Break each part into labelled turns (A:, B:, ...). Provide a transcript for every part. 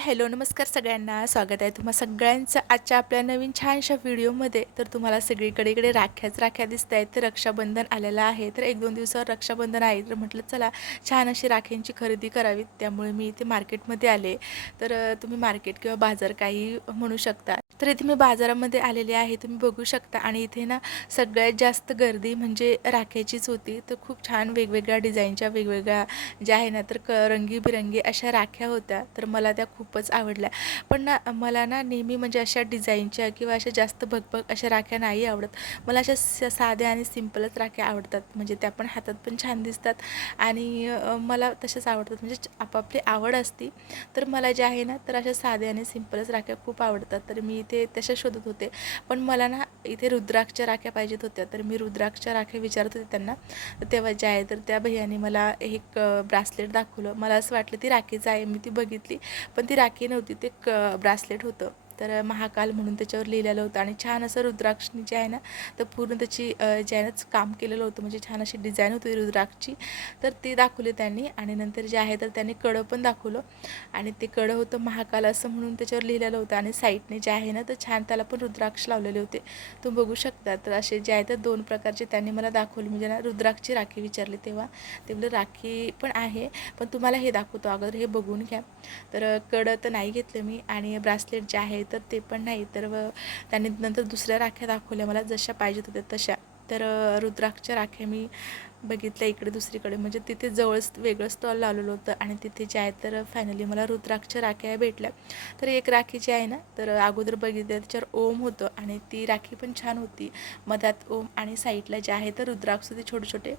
A: Hello नमस्कार सगळ्यांना. स्वागत आहे तुम्हा सगळ्यांचं आजच्या आपल्या नवीन छानशा व्हिडिओमध्ये. तर तुम्हाला सगळीकडे इकडे राख्याच राख्या दिसत आहेत. तर रक्षाबंधन आलेलं आहे. तर एक दोन दिवसावर रक्षाबंधन आहे. तर म्हटलं चला छान अशी राख्यांची खरेदी करावी त्यामुळे मी इथे मार्केटमध्ये आले. तर तुम्ही मार्केट किंवा बाजार काही म्हणू शकता. तर इथे मी बाजारामध्ये आलेले आहे. तुम्ही बघू शकता. आणि इथे ना सगळ्यात जास्त गर्दी म्हणजे राख्याचीच होती. तर खूप छान वेगवेगळ्या डिझाईनच्या वेगवेगळ्या ज्या आहे ना तर क रंगीबिरंगी अशा राख्या होत्या. तर मला त्या खूप खूपच आवडल्या. पण ना मला ना नेहमी म्हणजे अशा डिझाईनच्या किंवा अशा जास्त भगभग अशा राख्या नाही आवडत. मला अशा स साध्या आणि सिम्पलच राख्या आवडतात. म्हणजे त्या पण हातात पण छान दिसतात. आणि मला तशाच आवडतात. म्हणजे आपापली आवड असती तर मला जे आहे ना तर अशा साध्या आणि सिम्पलच राख्या खूप आवडतात. तर मी इथे तशा शोधत होते. पण मला ना इथे रुद्राक्षच्या राख्या पाहिजेत होत्या. तर मी रुद्राक्षच्या राख्या विचारत होते त्यांना. तेव्हा जे आहे तर त्या भैयाने मला एक ब्रासलेट दाखवलं. मला असं वाटलं ती राखीच आहे. मी ती बघितली. पण ती ती राखी नव्हती ते क ब्रासलेट होतं. तर महाकाल म्हणून त्याच्यावर लिहिलेलं होतं. आणि छान असं रुद्राक्षनी जे आहे ना तर पूर्ण त्याची जे आहे ना काम केलेलं होतं. म्हणजे छान अशी डिझाईन होती रुद्राक्षची. तर ती दाखवली त्यांनी. आणि नंतर जे आहे तर त्यांनी कडं पण दाखवलं. आणि ते कडं होतं महाकाल असं म्हणून त्याच्यावर लिहिलेलं होतं. आणि साईडने जे आहे ना तर छान त्याला पण रुद्राक्ष लावलेले होते. तुम्ही बघू शकता. तर असे जे आहे तर दोन प्रकारचे त्यांनी मला दाखवले. म्हणजे ना रुद्राक्षची राखी विचारली तेव्हा. ते म्हणजे राखी पण आहे पण तुम्हाला हे दाखवतो. अगोदर हे बघून घ्या. तर कडं तर नाही घेतलं मी. आणि ब्रासलेट जे आहे तर ते पण नाही. तर व त्यांनी नंतर दुसऱ्या राख्या दाखवल्या. मला जशा पाहिजेत होत्या तशा. तर रुद्राक्ष रुद्राक्षच्या राख्या मी बघितलं इकडे दुसरीकडे. म्हणजे तिथे जवळच वेगळं स्टॉल लावलेलं होतं आणि तिथे जे आहे तर फायनली मला रुद्राक्ष राख्या भेटल्या. तर एक राखी जी आहे ना तर अगोदर बघितलं त्याच्यावर ओम होतं आणि ती राखी पण छान होती. मधात ओम आणि साईडला जे आहे तर रुद्राक्ष होते छोटे छोटे.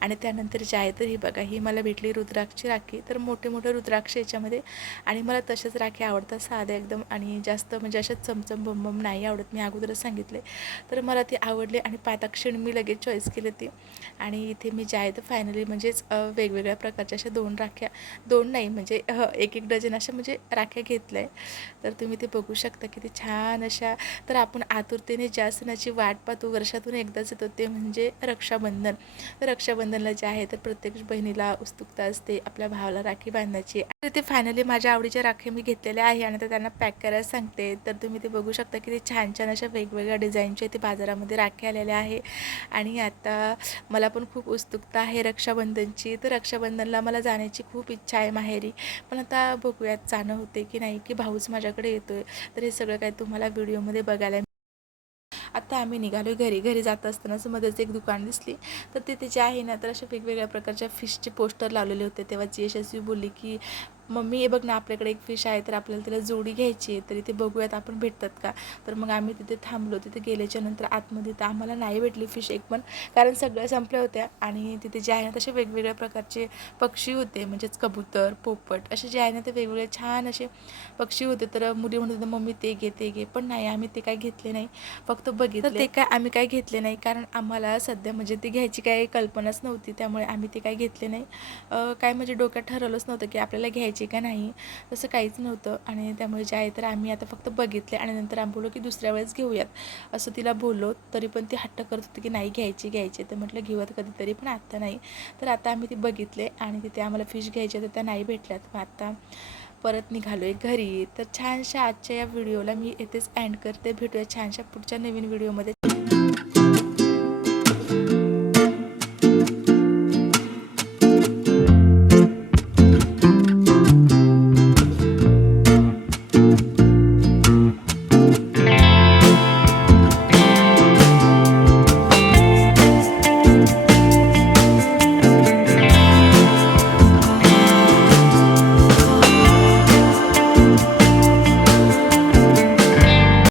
A: आणि त्यानंतर जे आहे तर ही बघा ही मला भेटली रुद्राक्षची राखी. तर मोठे मोठे रुद्राक्ष याच्यामध्ये. आणि मला तशाच राखी आवडतात साध्या एकदम आणि जास्त म्हणजे अशा चमचम बमबम नाही आवडत मी अगोदरच सांगितले. तर मला ती आवडली आणि पाताक्षण मी लगेच चॉईस केली ती. आणि इथे मी जे आहे तर फायनली म्हणजेच वेगवेगळ्या प्रकारच्या अशा दोन राख्या दोन नाही म्हणजे एक एक डझन अशा म्हणजे राख्या घेतल्या आहे तर तुम्ही ते बघू शकता किती छान अशा तर आपण आतुरतेने ज्या सणाची वाट पाहतो वर्षातून एकदाच येतो ते म्हणजे रक्षाबंधन. तर रक्षाबंधनला जे आहे तर प्रत्येक बहिणीला उत्सुकता असते आपल्या भावाला राखी बांधायची. तर ते फायनली माझ्या आवडीच्या राख्या मी घेतलेल्या आहे आणि ते त्यांना पॅक करायला सांगते. तर तुम्ही ते बघू शकता की ते छान छान अशा वेगवेगळ्या डिझाईनच्या ते बाजारामध्ये राखी आलेल्या आहे. आणि आता मला पण खूप उत्सुकता आहे रक्षाबंधनची. तर रक्षाबंधनला मला जाण्याची खूप इच्छा आहे माहेरी. पण आता बघूयात जाणं होते की नाही की भाऊच माझ्याकडे येतो आहे तर हे सगळं काही तुम्हाला व्हिडिओमध्ये बघायला आता आम्ही निघालो घरी. घरी जात असतानाच मध्येच एक दुकान दिसली. तर तिथे जे आहे ना तर अशा वेगवेगळ्या प्रकारच्या फिशचे पोस्टर लावलेले होते. तेव्हा जी यशस्वी बोलली की मम्मी हे बघ ना आपल्याकडे एक फिश आहे तर आपल्याला तिला जोडी घ्यायची आहे तर इथे बघूयात आपण भेटतात का? तर मग आम्ही तिथे थांबलो. तिथे गेल्याच्यानंतर आतमध्ये तर आम्हाला नाही भेटली फिश एक पण कारण सगळ्या संपल्या होत्या आणि तिथे जे आहे ना तसे वेगवेगळ्या प्रकारचे पक्षी होते म्हणजेच कबूतर पोपट असे जे आहे ना ते वेगवेगळे छान असे पक्षी होते. तर मुली म्हणत होत्या मम्मी ते घे ते घे. पण नाही आम्ही ते काय घेतले नाही फक्त बघितलं. ते काय आम्ही काय घेतले नाही कारण आम्हाला सध्या म्हणजे ते घ्यायची काही कल्पनाच नव्हती त्यामुळे आम्ही ते काय घेतले नाही. काय म्हणजे डोक्यात ठरवलंच नव्हतं की आपल्याला घ्यायची का नाही तसं काहीच नव्हतं. आणि त्यामुळे जे आहे तर आम्ही आता फक्त बघितले आणि नंतर आम्ही बोललो की दुसऱ्या वेळेस घेऊयात. असं तिला बोललो तरी पण ती हट्ट करत होती की नाही घ्यायची घ्यायची. तर म्हटलं घेऊयात कधीतरी पण आत्ता नाही. तर आता आम्ही ती बघितले आणि तिथे आम्हाला फिश घ्यायच्या तर त्या नाही भेटल्यात. मग आत्ता परत निघालो आहे घरी. तर छानशा आजच्या या व्हिडिओला मी येथेच अँड करते. भेटूया छानशा पुढच्या नवीन व्हिडिओमध्ये